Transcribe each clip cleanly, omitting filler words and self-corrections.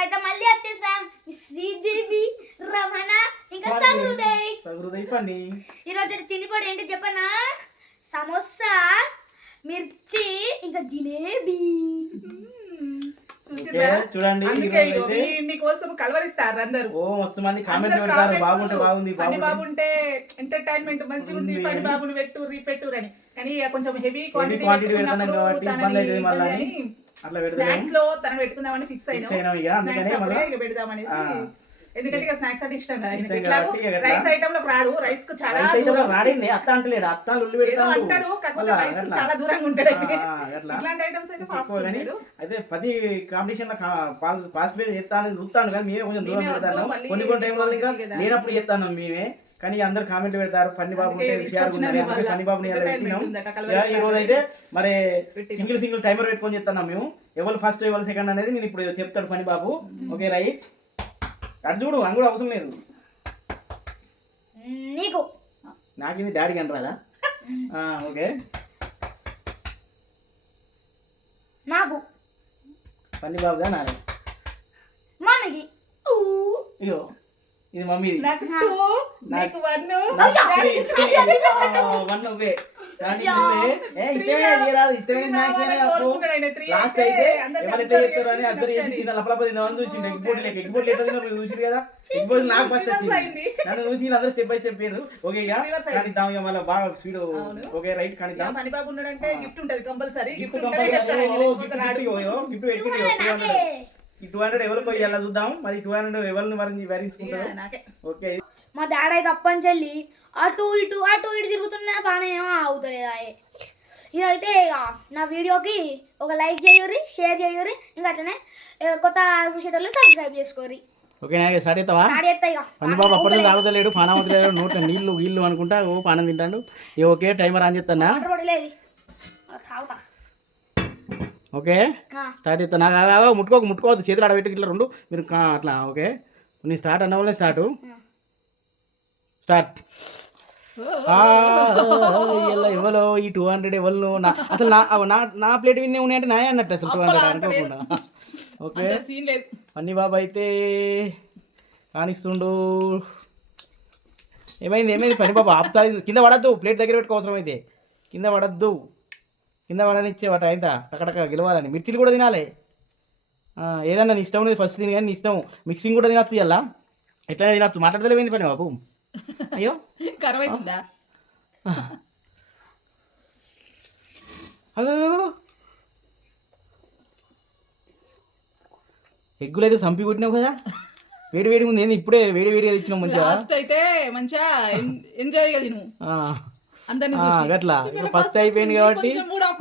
మేమైతే మళ్ళీ వచ్చేసాం మీ శ్రీదేవి రమణ ఇంకా సహృదయ్ పని ఈరోజు తిండిపడి ఏంటి చెప్పనా సమోసా మిర్చి ఇంకా జిలేబీ చూడండి మీకోసం కలవరిస్తారు అందరూ. ఓ మస్తు మంది కామెంట్ పెడతారు బాగుంటే బాగుంది బాగుంటే ఎంటర్టైన్మెంట్ మంచిగా ఉంది పని బాబుని పెట్టు అని. కానీ కొంచెం హెవీ క్వాంటిటీ పెడుతున్నాం కాబట్టి ఇబ్బంది అవుతుంది మళ్ళీ అట్లా స్నాక్స్ లో తన పెట్టుకుందామని ఫిక్స్ అయినా పెడదామనేసి. ఎందుకంటే ఇక స్నాక్స్ అంటే ఇష్టం కదా. రైస్ ఐటమ్ లో రాడు, రైస్ కు చాలా రాడింది అత్త అంటలేడు అత్త అంటాడు కాకపోతే రైస్ కు చాలా దూరంగా ఉంటాడు. ఇట్లాంటి ఐటమ్స్ అయితే ఫాస్ట్ అయితే 10 కాంపిటీషన్ లో పార్టిసిపేట్ చేస్తాను చూస్తాను కానీ మేమే కొంచెం దూరం పెడతాను. కొన్ని టైంలో ఇంకా లేనప్పుడు చేస్తాను మేమే. కానీ అందరు కామెంట్లు పెడతారు పన్ని బాబు పన్ని బాబుని ఈ రోజు అయితే మరి సింగిల్ టైమర్ పెట్టుకొని చెప్తాను మేము. ఎవరు ఫస్ట్ ఎవరు సెకండ్ అనేది నేను ఇప్పుడు చెప్తాడు పని బాబు. ఓకే రైట్ అటు చూడు అంగుడు అవసరం లేదు నీకు నాకింది డాడీకి అంటారా. ఓకే నాకు పన్ని బాబుగా నాది మమ్మీకి ఇగో ఇది మమ్మీ లాస్ట్ అయితే చూసిండు ఎగ్బోర్డ్ చూసిండు కదా ఎగ్బోర్డ్ నాకు ఫస్ట్ వచ్చింది నన్ను చూసి అందరూ స్టెప్ బై స్టెప్ పేరు. ఓకే కానిద్దాం ఇక మళ్ళీ బాగా స్పీడ్. ఓకే రైట్ కానిద్దాం గిఫ్ట్ ఉంటుంది కంపల్సరీ. గిఫ్ట్ పెట్టుకుంటే ఈ 200 ఎవరికి పోయి చూద్దాం. మరి 200 ఎవరిని వరించుకుంటారు. ఓకే మా డాడీ అయితే అప్పని చెల్లి అటు ఇటు తిరుగుతున్నా బాగానే ఏమో అవుతలేదా. ఇదైతే ఇక నా వీడియోకి ఒక లైక్ చేయూరి, షేర్ చేయూరి, ఇంకా అట్లనే కొత్త చూసేటోళ్ళు సబ్స్క్రైబ్ చేసుకోరి. ఓకే స్టార్ట్ అవుతావా? పని బాబు అప్పటికి తాగుతలేడు, పానం అవుతలేడు, నోట్లో నీళ్ళు అనుకుంటా ఓ పానం తింటాడు. ఓకే టైమర్ ఆన్ చేస్తానా? తాగుతా. ఓకే స్టార్ట్ చేస్తా. నాకు ముట్టుకోవద్దు చేతులు ఆడబెట్టి ఇట్లా రెండు మీరు అట్లా. ఓకే నేను స్టార్ట్ అన్న వాళ్ళే స్టార్ట్ ఎవరో ఈ 200 ఎవరు అసలు నా ప్లేట్ విన్నే ఉన్నాయంటే నాయ అన్నట్టు అసలు 200 అనుకోకుండా. ఓకే పన్ని బాబు అయితే కానిస్తుండు. ఏమైంది పని బాబు ఆపుతా. కింద పడద్దు, ప్లేట్ దగ్గర పెట్టుకో. అవసరం అయితే కింద పడద్దు, కింద పడనిచ్చే వాటి అయితే అక్కడక్కడ గెలవాలని. మిర్చిలు కూడా తినాలి. ఏదన్నా నీ ఇష్టం ఉన్నది ఫస్ట్ తిని కానీ నీ ఇష్టం. మిక్సింగ్ కూడా తినచ్చు ఇలా ఎట్లా తినచ్చు. మాట్లాడతలేమైంది పని బాబు. అయ్యో కరవైందా ఎగ్గులు అయితే సంపి కొట్టినావు కదా. వేడి ఉంది ఏంది ఇప్పుడే వేడిగా ఇచ్చినావు. మంచిగా ఎంజాయ్ కదా నువ్వు అట్లా. ఫస్ట్ అయిపోయింది కాబట్టి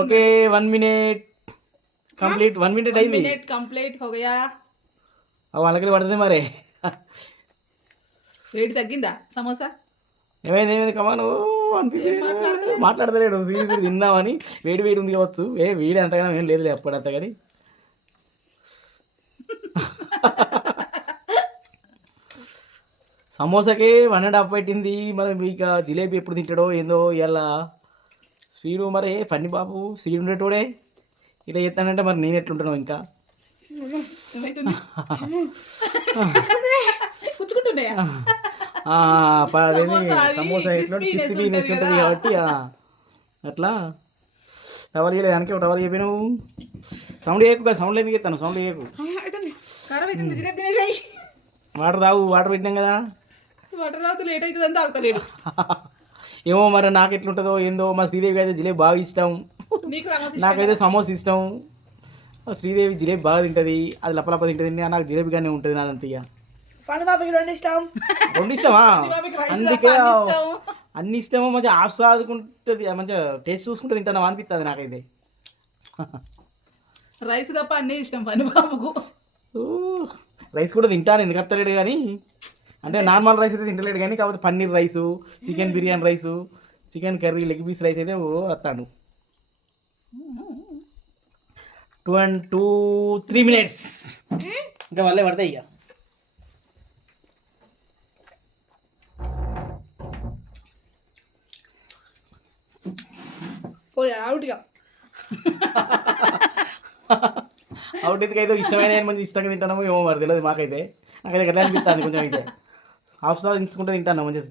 ఓకే 1 minute కంప్లీట్. 1 minute అయింది కంప్లీట్. వాళ్ళకి పడుతుంది మరి. వేడి తగ్గిందా సమోసా? ఏమైంది కమాను మాట్లాడతలేడు. స్వీట్ తిందామని వేడి ఉంది కావచ్చు. వేడి అంతగానో ఏం లేదు ఎప్పుడంతా. కానీ సమోసాకే 1.5 పెట్టింది. మరి మీకు జిలేబీ ఎప్పుడు తింటాడో ఏందో ఇలా స్వీడు. మరి పన్ని బాబు స్వీడ్ ఉండేటోడే ఇలా చెప్తానంటే మరి నేను ఎట్లుంటాను ఇంకా. సమోసా ఎట్లా క్రిస్పీనెస్ ఉంటుంది కాబట్టి అట్లా. టవర్ చేయలేదు దానికి టవర్ చెప్పినావు. సౌండ్ చేయకు, సౌండ్ ఎందుకు ఎత్తాను, సౌండ్ చేయకు. వాటర్ పెట్టినాం కదా. లేట్ అవుతుందని తాగుతలేడు. ఏమో మరి నాకు ఎట్లుంటుందో ఏందో. మా శ్రీదేవి అయితే జిలేబీ బాగా ఇష్టం, నాకైతే సమోసా ఇష్టం. శ్రీదేవి జిలేబీ బాగా తింటుంది, అది లపలప తింటుంది. నాకు జిలేబీగానే ఉంటుంది నాదంతా. ఇక రెండు ఇష్టమా? అందుకే అన్ని ఇష్టమో మంచిగా ఆస్వాదుకుంటుంది, మంచిగా టేస్ట్ చూసుకుంటే తింటాను అనిపిస్తుంది నాకైతే. రైస్ తప్ప అన్నీ ఇష్టం పని బాబుకు. రైస్ కూడా తింటాను, ఎందుకు వస్తలేడు కానీ. అంటే నార్మల్ రైస్ అయితే తింటలేడు కానీ కాకపోతే paneer rice, chicken biryani rice, chicken curry, leg piece rice అయితే వస్తాడు. 2-3 minutes ఇంకా మళ్ళీ పడతాయి. ఇక అవుట్ అయితే ఇష్టమైన మంచి ఇష్టంగా తింటామో ఏమో మరి తెలియదు మాకైతే. నాకైతే గట్లా అనిపిస్తుంది కొంచెం అయితే హాఫ్ స్టార్ తీసుకుంటే తింటాను మంచిగా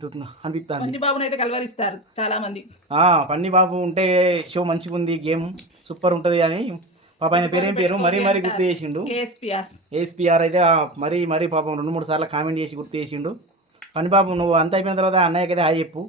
అనిపిస్తుంది. పన్ని బాబుని అయితే కలవరిస్తారు చాలా మంది. పన్ని బాబు ఉంటే షో మంచిగా ఉంది, గేమ్ సూపర్ ఉంటుంది అని పాప ఆయన పేరు మరీ గుర్తు చేసిండు. ఏఎస్పిఆర్ అయితే మరీ పాపం 2-3 సార్లు కామెంట్ చేసి గుర్తు చేసిండు. పని బాబు నువ్వు అంత అయిపోయిన తర్వాత అన్నయ్యకి అయితే హాయ్ చెప్పు.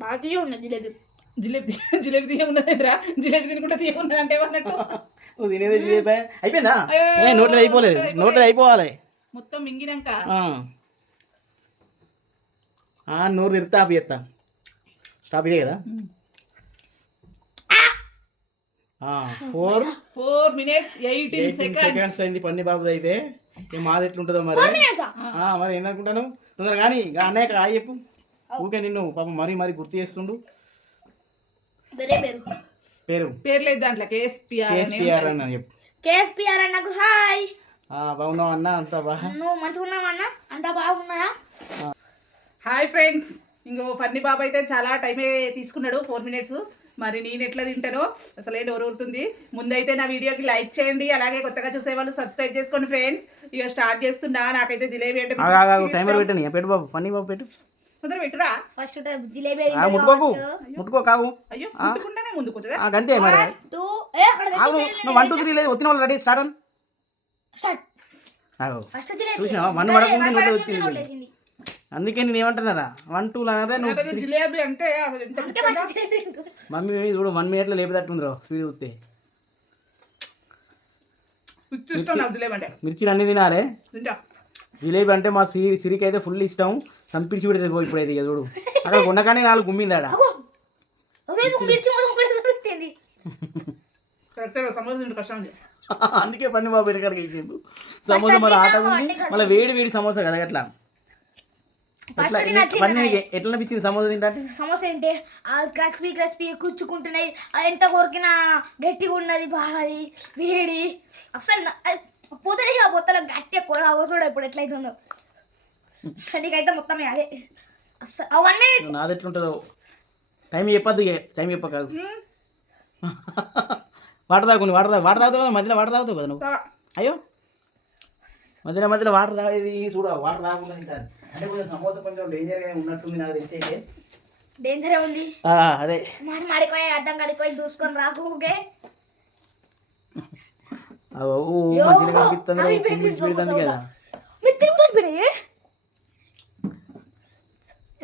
బాగా తీయ ఉన్నది జిలేబీ తీయ ఉన్నదిరా. జిలేబీ తినుకుంటే తీయ ఉన్నది అంటే అన్నట్టు. నువ్వు తినేది జిలేబీ అయిపోయిందా? నోట్లో అయిపోలేదు, నోట్లో అయిపోవాలి మొత్తం మింగినాక నోరు తిరిగితే ఆపి చేస్తా. స్టాప్ ఇదే కదా. 4 minutes 18 seconds అయింది పన్ని బాబుది అయితే. మాది ఎట్లుంటుందో మరి మరి ఏందనుకుంటాను. తొందరగా కానీ అన్నయ్య హాయ్ చెప్పు. ఊకే నిన్ను పాపం మరీ గుర్తు చేస్తుండు. పేరు లేదు దాంట్లో కేఎస్పిఆర్ అని చెప్పు. కేఎస్పిఆర్ అన్నకు హాయ్. బాగున్నావు అన్న? అంతా బాగా. నువ్వు మంచిగా ఉన్నావు అన్న? అంతా బాగున్నాయా? Hi friends. ఇంకో ఫన్నీ బాబు అయితే చాలా టైమే తీసుకున్నాడు 4 minutes. మరి నేను ఎట్లా తింటానో అసలే డోర్ ఊరుతుంది. ముందైతే నా వీడియోకి లైక్ చేయండి, అలాగే కొత్తగా చూసే వాళ్ళు సబ్స్క్రైబ్ చేసుకోండి ఫ్రెండ్స్. ఇక స్టార్ట్ చేస్తున్నా. నాకైతే జిలేబీ అంటే పెట్టు బాబు, ఫన్నీ బాబు పెట్టు. తొందర పెట్టురా. ఫస్ట్ జిలేబీ ముట్టుకో కావు. అయ్యో ముట్టుకుంటేనే ముందుకుంటుందా? అంతే మరి. 1 2 3 లేదు వచ్చిన వాళ్ళు రెడీ స్టార్ట్. చూసినా 1 పడకుండా నోట్లో వచ్చింది. అందుకే నేను ఏమంటున్నారా 1 2 అనగా జిలేబీ అంటే మమ్మీ చూడు 1 minute లో లేపేటట్టుందిరా స్పీడ్ చూస్తే. మిర్చిలు అన్ని తినాలి. జిలేబీ అంటే మా సిరికి అయితే ఫుల్ ఇష్టం. సంపించి పెడితే ఇప్పుడైతే ఇక చూడు అక్కడ ఉండగానే 4 గుమ్మిందాడ. అందుకే పని బాబు ఎక్కడికి వేసిండు. సమోసా మళ్ళీ ఆట ఉంది, మళ్ళీ వేడి సమోసా కదా. అట్లా ఎట్లా అనిపించింది సమోసా తింటే? సమోసా ఏంటి క్రిస్పీ కూర్చుకుంటున్నాయి. ఎంత కొరికినా గట్టిగా ఉన్నది, బాగా వేడి. అసలు పోతలే పొత్తలో గట్టి కూర అవసరం ఇప్పుడు ఎట్లయితుందో. నీకైతే మొత్తమే అదే అసలు అవన్నీ. నాది ఎట్లుంటుందో టైం చెప్పద్దు, టైం చెప్పక వాటర్ తాగుతావు కదా మధ్యలో. వాటర్ తాగుతావు కదా నువ్వు. అయ్యో మధ్యలో వాటర్ తాగేది చూడ. వాటర్ తాగకుండా తింటారు అంటే కొంచెం సమోసా కొంచెం డేంజర్గా ఉన్నట్టుంది నాకు తెలిసి. డేంజరే ఉంది అదే. మాడిపోయి అద్దం కడిపోయి చూసుకొని రాకు. ఓకే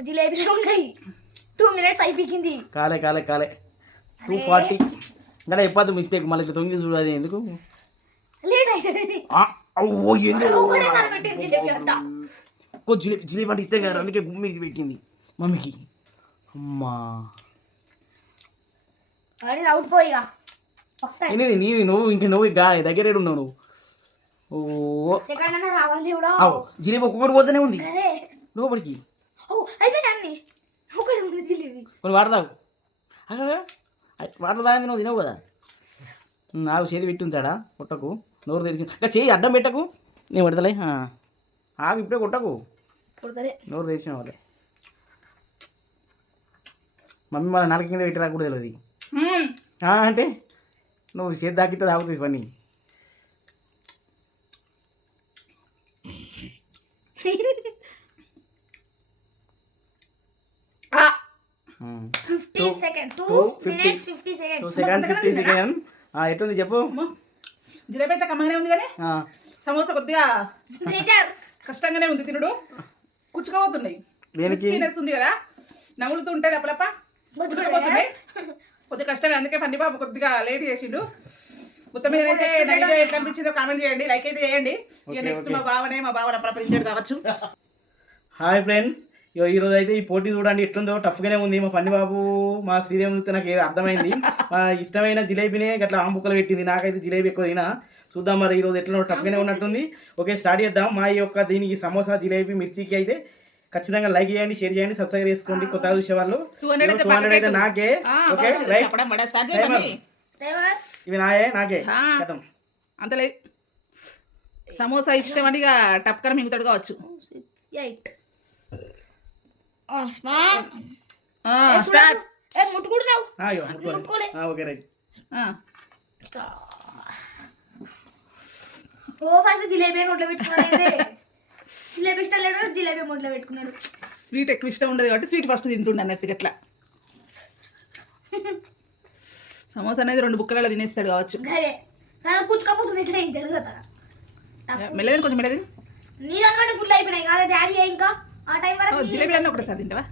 జిలేబీలు ఉన్నాయి. 2 minutes అయిపోయింది. కాలే 2:40 ఇంకా చెప్పద్దు మిస్టేక్. మళ్ళీ తొంగి చూడాలి ఎందుకు లేట్ అవుతుంది. జిలేబీ అంటే ఇస్తే కదా అందుకే గుమ్మికి పెట్టింది మమ్మీకి. అమ్మా అవుట్ పోయిగా నువ్వు దగ్గర ఉన్నావు నువ్వు. జిలేబీ ఒక్కొక్కటి పోతూనే ఉంది లోపలికి. కొన్ని వాటర్ తాగు. వాటర్ తాగింది నువ్వు తినవు కదా. నాకు చేతి పెట్టి ఉంచాడా కొట్టకు. నోరు తెరిచి ఇంకా చేయి అడ్డం పెట్టకు. నేను పెడతలే. ఆవి ఇప్పుడే కొట్టకు, నోరు తెరిచిన వాళ్ళే. మమ్మీ మళ్ళీ 4 కింద పెట్టి రాకూడదు తెలియదు అంటే నువ్వు చేతి దాకితే తాగుతుంది పని. ఎట్లుంది చెప్పు. జిలేబీ అయితే కమ్మగానే ఉంది కానీ సమోసా కొద్దిగా కష్టంగానే ఉంది తినుడు. కుచ్చుకోబోతున్నాయి. క్రిస్పీనెస్ ఉంది కదా, నవ్వులుతూ ఉంటాయి లోపలప్ప కుచ్చుకోబోతున్నాయి. కొద్దిగా కష్టమే. అందుకే ఫన్నీ బాబు కొద్దిగా లేట్ చేసిండు. మొత్తం మీద అయితే నా వీడియో ఎట్లా అనిపించిందో కామెంట్ చేయండి, లైక్ అయితే చేయండి. ఇక నెక్స్ట్ మా బావ ప్రపంచాడు కావచ్చు. హాయ్ ఫ్రెండ్స్, ఈరోజు అయితే ఈ పోటీ చూడండి ఎట్లుందో. టఫ్గానే ఉంది. మా ఫన్నీ బాబు మా శ్రీదేవి చూస్తే నాకు ఏదో అర్థమైంది. మా ఇష్టమైన జిలేబీనే గట్లా ఆంబుక్కలు పెట్టింది. నాకైతే జిలేబీ ఎక్కువ తినా. చూద్దాం మరి ఈరోజు ఎట్లా టఫ్గానే ఉన్నట్టుంది. ఓకే స్టార్ట్ చేద్దాం. మా యొక్క దీనికి సమోసా జిలేబీ మిర్చికి అయితే ఖచ్చితంగా లైక్ చేయండి, షేర్ చేయండి, సబ్స్క్రైబ్ చేసుకోండి. కొత్తగా చూసే వాళ్ళు 200 అయితే నాకే. Okay right. ఇవి నాకే. అంత లేదు. సమోసా ఇష్టం అని ఇక టప్కర మింగుతాడు కావచ్చు. 8 స్టార్ట్. ముట్టుకుంటున్నావు అయ్యో ముట్టుకోలే. Okay right. ఓ ఫస్ట్ జిలేబీ నోట్లో పెట్టుకున్నాడు. జిలేబీ ఇష్టం లేడు, జిలేబీ నోట్లో పెట్టుకున్నాడు. స్వీట్ ఎక్కువ ఇష్టం ఉండదు కాబట్టి స్వీట్ ఫస్ట్ తింటుండే అన్నట్టు అట్లా. సమోసా అనేది 2 బుక్కలలో తినేస్తాడు కావచ్చు. కూర్చుకపోతుంది ఇట్లా తింటాడు కదా. మెల్లదని కొంచెం మెల్లది. నీ దాంట్లో ఫుల్ అయిపోయినాయి కదా డాడీ ఇంకా ఆ టైం వరకు. జిలేబీ అన్నీ ఒకటేసారి తింటావా?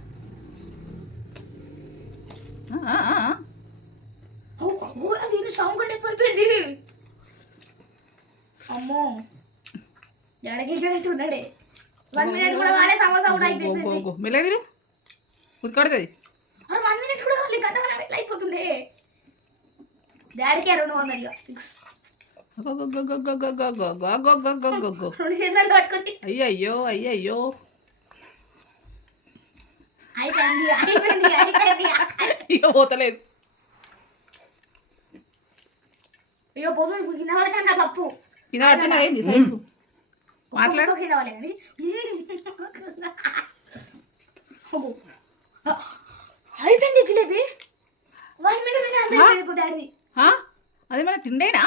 అది సౌండ్ కంటే అయిపోయింది. అమ్మో డాడీకి ఇచ్చినట్టు ఉన్నాడే. 1 మినిట్ కూడా కాలే సమోసా కూడా అయిపోయింది. మెల్లది ఉతికాడుతుంది. 1 మినిట్ కూడా కాలే గంట ఎట్లా అయిపోతుంది. డాడీకే 200 ఇక ఫిక్స్. 2 చేతులు పట్టుకుంది. అయ్యయ్యో అయ్యయ్యో అయిపోయింది. ఇక పోతలేదు. అయ్యో పోతుంది. ఇప్పుడు కింద పడకండి పప్పు. కింద పడుతున్నా ఏంది మాట్లాడు. కింద పడలే కానీ అయిపోయింది జిలేబీ. 1 మినిట్ అయిపోతాడు. అది మన తిండేనా?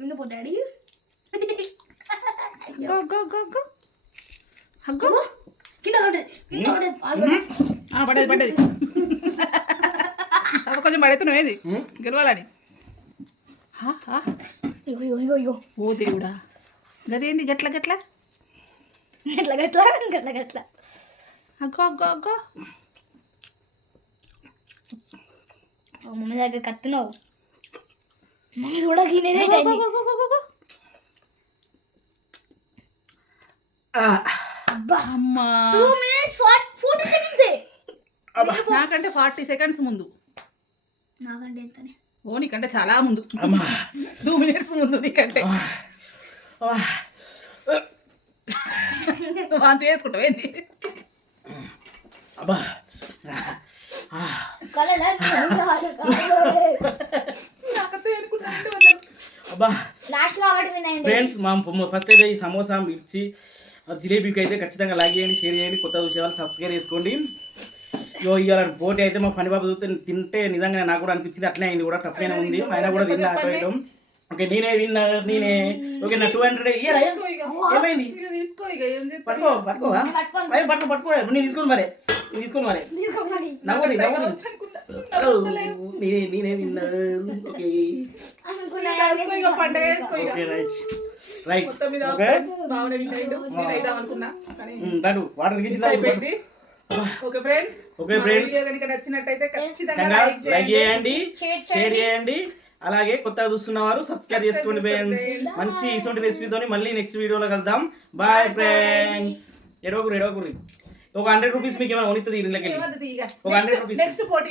విండిపోతాడు. కింద పడేది పడ్డది. కొంచెం పడుతున్నావు ఏది గెలవాలని. ఓ దేవుడా గదేంది గట్ల గట్ల గట్ల గట్ల గట్ల గట్ల. అగ్గో అగ్గో అగ్గో. మమ్మీ దగ్గర కత్తున్నావు. మమ్మీ కూడా గిన్నె అమ్మా 2 minutes 40 seconds. నాకంటే 40 seconds ముందు. నాకంటే ఎంతనే? ఓ నీకంటే చాలా ముందు. 2 minutes ముందు నీకంటే. వాంతి వేసుకుంటావు ఏంది? లాస్ట్ కాబట్టి ఫ్రెండ్స్ మా ఫస్ట్ అయితే ఈ సమోసా మిర్చి జిలేబీకి అయితే ఖచ్చితంగా లైక్ చేయండి, షేర్ చేయండి, కొత్త విషయాలు సబ్స్క్రైబ్ చేసుకోండి. ఇవాళ పోటీ అయితే మా పని బాబు చూస్తే తింటే నిజంగా నాకు కూడా అనిపించింది. అట్లనే అయింది కూడా, టఫ్ అయినా ఉంది. అయినా కూడా తిన్నా అయిపోయాం. ఓకే నేనే విన్నర్ నేనే. ఓకే నా 200 ఏమైంది? పట్టుకో పట్టుకోవా పట్టుకో నేను తీసుకోండి మరి. నేను తీసుకోండి మరి. నవ్వుని నేనే winner. Okay okay right right. Okay friends నచ్చినట్టయితే ఖచ్చితంగా లైక్ చేయండి, షేర్ చేయండి. అలాగే కొత్తగా చూస్తున్న వారు సబ్స్క్రైబ్ చేసుకోండి ఫ్రెండ్స్. మంచి ఇటువంటి రెసిపీతో మళ్ళీ నెక్స్ట్ వీడియోలో కలుద్దాం. Bye friends. ఎడవకూరి ఒక 100 రూపీస్ మీకు ఏమైనా కొనిస్తుంది ఇళ్ళకి. ఒక 100 రూపీస్ నెక్స్ట్ పోటీ